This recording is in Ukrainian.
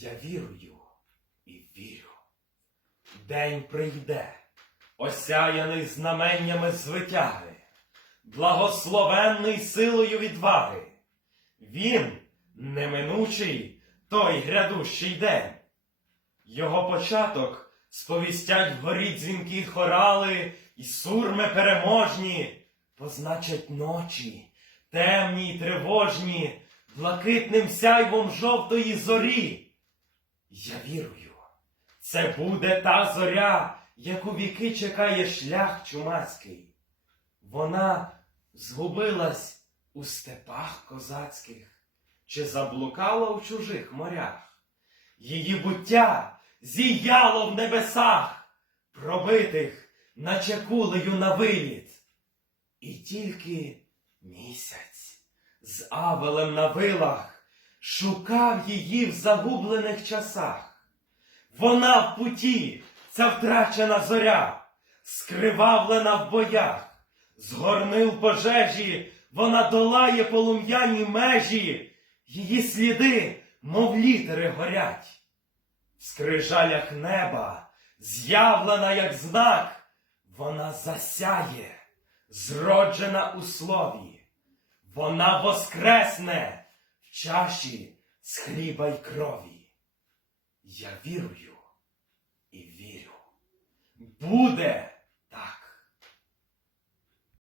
Я вірую і вірю. День прийде, осяяний знаменнями звитяги, благословенний силою відваги. Він неминучий той грядущий день. Його початок сповістять вгорі дзвінки хорали і сурми переможні, позначать ночі, темні й тривожні, блакитним сяйвом жовтої зорі. Я вірую, це буде та зоря, яку віки чекає шлях чумацький. Вона згубилась у степах козацьких чи заблукала у чужих морях. Її буття зіяло в небесах, пробитих, наче кулею на виліт. І тільки місяць з авелем на вилах шукав її в загублених часах. Вона в путі, ця втрачена зоря, скривавлена в боях, з горнил пожежі вона долає полум'яні межі, її сліди, мов літери горять. В скрижалях неба, з'явлена як знак, вона засяє, зроджена у слові. Вона воскресне чаші з хліба й крові. Я вірую і вірю. Буде